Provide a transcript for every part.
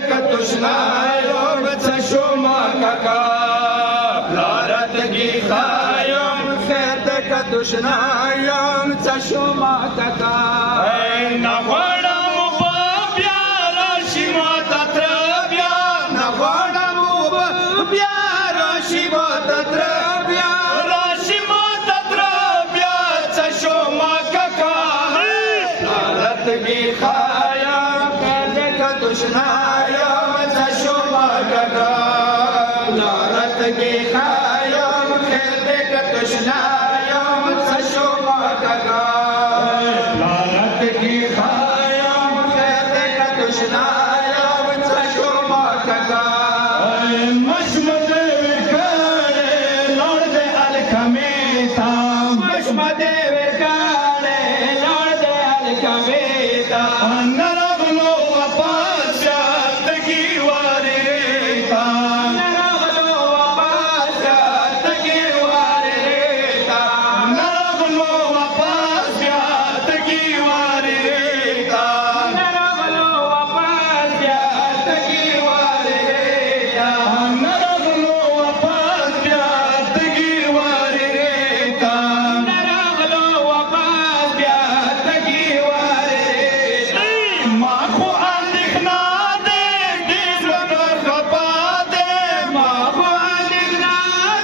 تشنایم چشم کاکا لارت گی خایم خیر دک تشنایم چشم کاکا نغواړم په بیا راشي ما تر بیا نغواړم بیا راشي ما تر بیا راشي ما تر بیا چشم کاکا لارت گی خایم خیر دک تشنایم چشم کاکا لارت گی خایم خیر دک تشنایم چشم کاکا لارت گی خایم خیر دک تشنایم چشم کاکا مشمد ورکاڑے لوڑ دے الکمیتا مشمد ورکاڑے لوڑ دے الکمیتا نرغلو وپاسیات کی واریتا نرغلو وپاسیات کی واریتا نرغلو وپاسیات کی واریتا نرغلو وپاسیات کی واریتا نرغلو وپاسیات کی واریتا نرغلو وپاسیات کی واریتا ما خو اندېښنه دې ډېر زړه خفه دی ما خو اندېښنه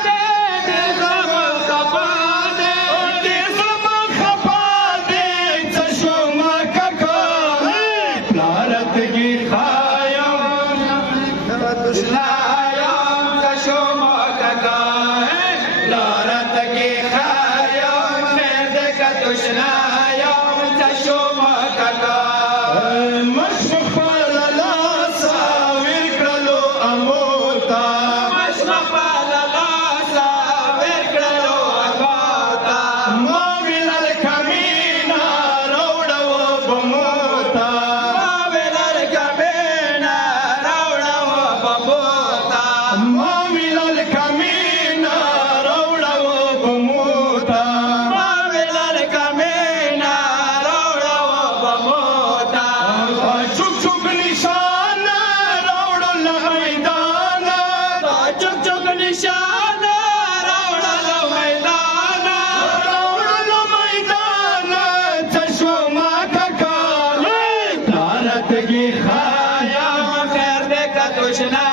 دې ډېر زړه خفه دی ډېر زړه خفه دی څه شوم کاکا لارت گی خایم تشنایم څه شوم کاکا لارت گی خایم خیر دک تشنایم څه شوم کاکا مشمخ خپل لاسه ورکړلو اموتا مشمخ خپل لاسه ورکړلو اموتا ما ویل کمینا راوړو بموتا ما ویل کمینا راوړو بموتا ما ویل کمینا راوړو بموتا ما ویل کمینا راوړو بموتا چوک چوک نشان راوړو میدان چوک چوک نشان راوړو میدان راوړو میدان چشم کاکا لارت گی خایم خیر دک تشنا